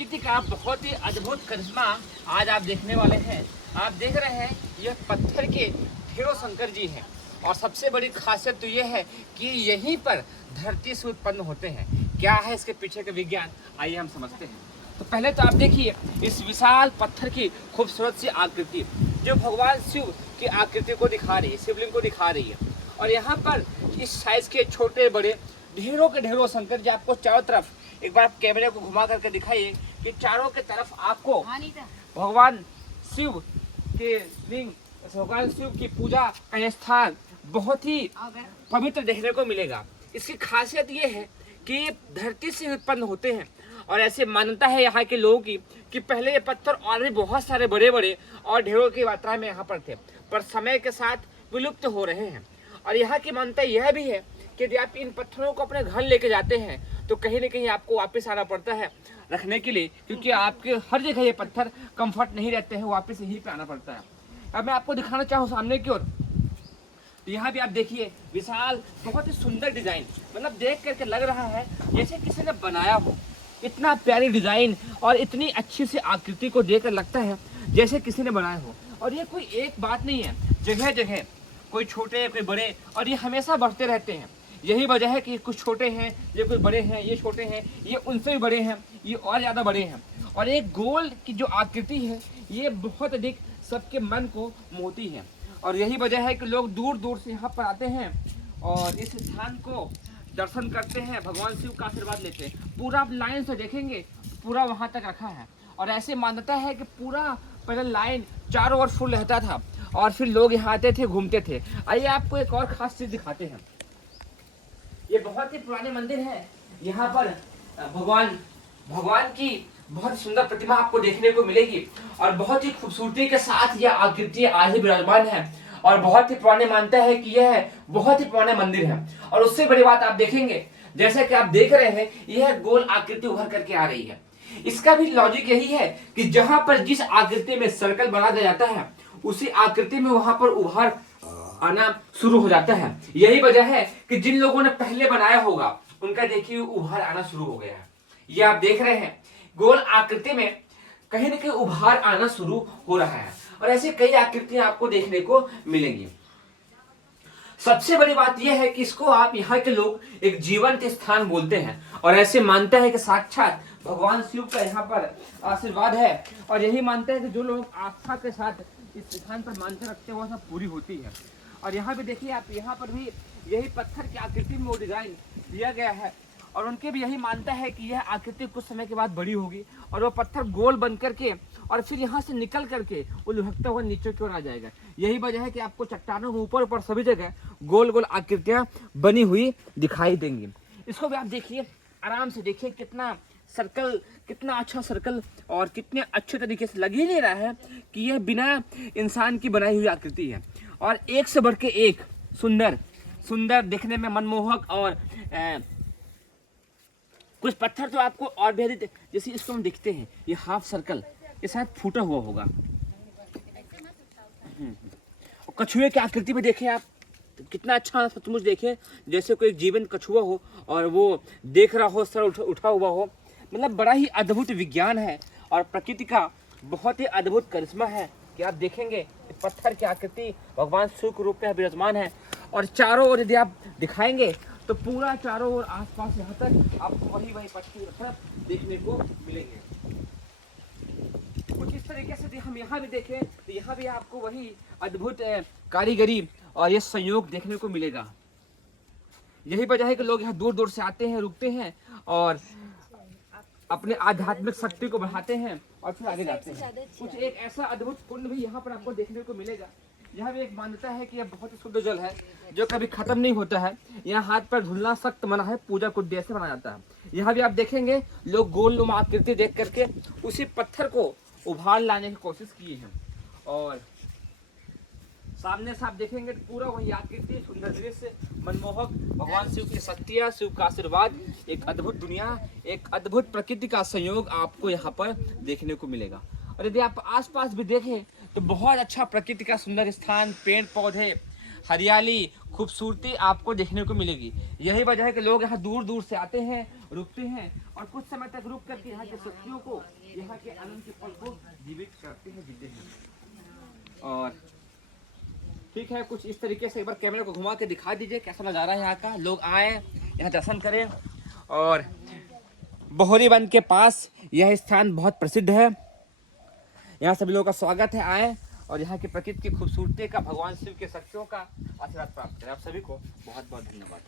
प्रकृति का बहुत ही अद्भुत करिश्मा आज आप देखने वाले हैं। आप देख रहे हैं यह पत्थर के ढेरों शंकर जी हैं और सबसे बड़ी खासियत तो यह है कि यहीं पर धरती से उत्पन्न होते हैं। क्या है इसके पीछे का विज्ञान, आइए हम समझते हैं। तो पहले तो आप देखिए इस विशाल पत्थर की खूबसूरत सी आकृति जो भगवान शिव की आकृति को दिखा रही है, शिवलिंग को दिखा रही है। और यहाँ पर इस साइज के छोटे बड़े ढेरों के ढेरों शंकर जी आपको चारों तरफ, एक बार आप कैमरे को घुमा करके दिखाइए कि चारों के तरफ आपको भगवान शिव के लिंग, भगवान शिव की पूजा का स्थान बहुत ही पवित्र देखने को मिलेगा। इसकी खासियत ये है कि ये धरती से उत्पन्न होते हैं और ऐसे मान्यता है यहाँ के लोगों की कि पहले ये पत्थर और भी बहुत सारे बड़े बड़े और ढेरों की मात्रा में यहाँ पर थे, पर समय के साथ विलुप्त हो रहे हैं। और यहाँ की मान्यता यह भी है कि यदि आप इन पत्थरों को अपने घर लेके जाते हैं तो कहीं ना कहीं आपको वापस आना पड़ता है रखने के लिए, क्योंकि आपके हर जगह ये पत्थर कंफर्ट नहीं रहते हैं, वापस यहीं पे आना पड़ता है। अब मैं आपको दिखाना चाहूँ सामने की ओर, तो यहाँ भी आप देखिए विशाल बहुत ही सुंदर डिजाइन, मतलब देख करके लग रहा है जैसे किसी ने बनाया हो। इतना प्यारी डिजाइन और इतनी अच्छी सी आकृति को देखकर लगता है जैसे किसी ने बनाया हो। और ये कोई एक बात नहीं है, जगह जगह कोई छोटे कोई बड़े, और ये हमेशा बढ़ते रहते हैं। यही वजह है कि कुछ छोटे हैं, ये कुछ बड़े हैं, ये छोटे हैं, ये उनसे भी बड़े हैं, ये और ज़्यादा बड़े हैं। और एक गोल की जो आकृति है ये बहुत अधिक सबके मन को मोहती है। और यही वजह है कि लोग दूर दूर से यहाँ पर आते हैं और इस स्थान को दर्शन करते हैं, भगवान शिव का आशीर्वाद लेते हैं। पूरा आप लाइन से देखेंगे पूरा वहाँ तक रखा है। और ऐसे मान्यता है कि पूरा पहले लाइन चारों ओर फुल रहता था और फिर लोग यहाँ आते थे, घूमते थे। आइए आपको एक और खास चीज़ दिखाते हैं। ये बहुत ही पुराने मंदिर है। यहाँ पर भगवान की बहुत सुंदर प्रतिमा आपको देखने को मिलेगी और बहुत ही खूबसूरती के साथ यह आकृति आज भी विराजमान है। और बहुत ही पुराने मानता है कि यह बहुत ही पुराने मंदिर है। और उससे बड़ी बात आप देखेंगे, जैसे कि आप देख रहे हैं यह गोल आकृति उभर करके आ रही है। इसका भी लॉजिक यही है कि जहां पर जिस आकृति में सर्कल बना दिया जाता है उसी आकृति में वहां पर उभार आना शुरू हो जाता है। यही वजह है कि जिन लोगों ने पहले बनाया होगा उनका देखिए उभार आना शुरू हो गया है। ये आप देख रहे हैं गोल आकृति में कहीं ना कहीं उभार आना शुरू हो रहा है। और ऐसे कई आकृतियां आपको देखने को मिलेंगी। सबसे बड़ी बात यह है कि इसको आप यहाँ के लोग एक जीवंत स्थान बोलते हैं और ऐसे मानता है कि साक्षात भगवान शिव का यहाँ पर आशीर्वाद है। और यही मानते हैं कि जो लोग आस्था के साथ इस स्थान पर मान्यता रखते हैं वह सब पूरी होती है। और यहाँ भी देखिए आप, यहाँ पर भी यही पत्थर की आकृति में वो डिजाइन दिया गया है और उनके भी यही मानता है कि यह आकृति कुछ समय के बाद बड़ी होगी और वो पत्थर गोल बन करके और फिर यहाँ से निकल करके वो लुढ़कता हुआ नीचे की ओर आ जाएगा। यही वजह है कि आपको चट्टानों के ऊपर ऊपर सभी जगह गोल गोल आकृतियाँ बनी हुई दिखाई देंगी। इसको भी आप देखिए, आराम से देखिए कितना सर्कल, कितना अच्छा सर्कल और कितने अच्छे तरीके से लग ही नहीं रहा है कि यह बिना इंसान की बनाई हुई आकृति है। और एक से बढ़ के एक सुंदर सुंदर, देखने में मनमोहक। और कुछ पत्थर तो आपको और भी अधिक, जैसे इसको हम देखते हैं ये हाफ सर्कल, ये शायद फूटा हुआ होगा। और कछुए की आकृति में देखें आप, तो कितना अच्छा सचमुच देखें जैसे कोई जीवंत कछुआ हो और वो देख रहा हो, सर उठा हुआ हो। मतलब बड़ा ही अद्भुत विज्ञान है और प्रकृति का बहुत ही अद्भुत करिश्मा है कि आप देखेंगे पत्थर की आकृति भगवान शिव के रूप में विराजमान है। और चारों ओर यदि आप दिखाएंगे तो पूरा चारों ओर आसपास यहाँ तक आपको वही पत्थर देखने को मिलेंगे। कुछ इस तरीके से हम यहाँ भी देखें तो यहाँ भी आपको वही अद्भुत कारीगरी और ये संयोग देखने को मिलेगा। यही वजह है कि लोग यहाँ दूर दूर से आते हैं, रुकते हैं और अपने आध्यात्मिक शक्ति को बढ़ाते हैं और फिर आगे जाते हैं। कुछ एक ऐसा अद्भुत कुंड भी यहाँ पर आपको देखने को मिलेगा। यहाँ भी एक मान्यता है कि यह बहुत ही शुद्ध जल है जो कभी खत्म नहीं होता है। यहाँ हाथ पर धुलना सख्त मना है, पूजा को उद्देश्य से बनाया जाता है। यहाँ भी आप देखेंगे लोग गोलनुमा आकृति देख करके उसी पत्थर को उभार लाने की कोशिश किए हैं। और सामने से आप देखेंगे पूरा वही आकृति, सुंदर दृश्य, मनमोहक, भगवान शिव की शक्तियाँ, शिव का आशीर्वाद, एक अद्भुत दुनिया, एक अद्भुत प्रकृति का संयोग आपको यहाँ पर देखने को मिलेगा। और यदि आप आसपास भी देखें तो बहुत अच्छा प्रकृति का सुंदर स्थान, पेड़ पौधे, हरियाली, खूबसूरती आपको देखने को मिलेगी। यही वजह है कि लोग यहाँ दूर दूर से आते हैं, रुकते हैं और कुछ समय तक रुक करके यहाँ के शक्तियों को, यहाँ के आनंद के पल को जीवित करते हैं, जीते हैं। और ठीक है, कुछ इस तरीके से एक बार कैमरे को घुमा के दिखा दीजिए कैसा नज़ारा है यहाँ का। लोग आए, यहाँ दर्शन करें। और बोहरी वन के पास यह स्थान बहुत प्रसिद्ध है, यहाँ सभी लोगों का स्वागत है। आए और यहाँ की प्रकृति की खूबसूरती का, भगवान शिव के शक्तियों का आशीर्वाद प्राप्त करें। आप सभी को बहुत बहुत धन्यवाद।